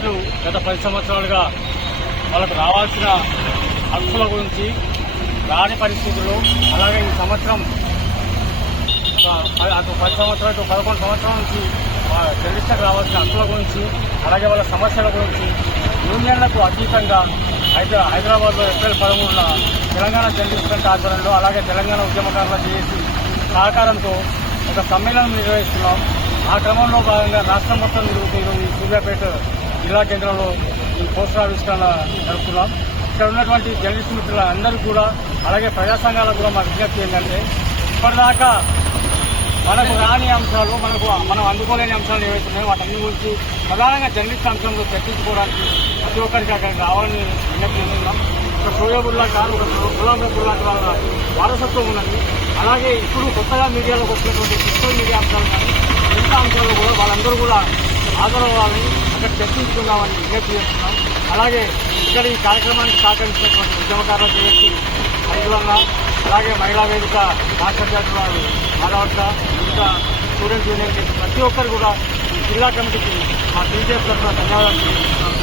జర్నలిస్టులు గత 10 సంవత్సరాలుగా వాళ్ళకు రావాల్సిన హక్కుల గురించి రాని పరిస్థితులు, అలాగే ఈ సంవత్సరం అటు 10 సంవత్సరాలు 11 సంవత్సరాల నుంచి జర్నలిస్టులకు రావాల్సిన హక్కుల గురించి, అలాగే వాళ్ళ సమస్యల గురించి యూనియన్లకు అతీతంగా హైదరాబాద్లో ఏప్రిల్ 13న తెలంగాణ జర్నలిస్ట్ ఫ్రంట్ ఆధ్వర్యంలో, అలాగే తెలంగాణ ఉద్యమకారుల జేఏసీ సహకారంతో ఒక సమ్మేళనం నిర్వహిస్తున్నాం. ఆ క్రమంలో భాగంగా రాష్ట్రం మొత్తం తిరుగుతూ ఈ సూర్యాపేట జిల్లా కేంద్రంలో ఈ పోస్టర్ ఆవిష్కరణ జరుపుతున్నాం. ఇక్కడ ఉన్నటువంటి జర్నలిస్ట్ మిత్రులందరూ కూడా, అలాగే ప్రజా సంఘాలకు కూడా మా విజ్ఞప్తి ఏంటంటే, ఇప్పటిదాకా మనకు రాని అంశాలు, మనం అందుకోలేని అంశాలు ఏవైతున్నాయో వాటన్ని గురించి ప్రధానంగా జర్నలిస్ట్ అంశంలో చర్చించుకోవడానికి ప్రతి ఒక్కరికి అక్కడికి రావాలని విజ్ఞప్తి చేస్తున్నాం. ఒక షోయబుల్లా కాదు, ఒక గులాం రబ్బుల్లా వాళ్ళ వారసత్వం ఉన్నది. అలాగే ఇప్పుడు కొత్తగా మీడియాలోకి వచ్చినటువంటి డిజిటల్ మీడియా అంశాలు కానీ మిగతా అంశాలు కూడా వాళ్ళందరూ కూడా హాజరవ్వాలని, అక్కడ చర్చించుకుందామని విజ్ఞప్తి చేస్తున్నాం. అలాగే ఇక్కడ ఈ కార్యక్రమానికి సహకరించినటువంటి ఉద్యమకారుల జేఏసీ రైతులన్న, అలాగే మహిళా వేదిక రాష్ట్ర అధ్యక్షురాలు మాధవక్క, ఇంకా స్టూడెంట్ యూనియన్ ప్రతి ఒక్కరు కూడా ఈ జిల్లా కమిటీకి మా టీచర్స్ తరఫున ధన్యవాదాలు తెలియజేస్తున్నాం.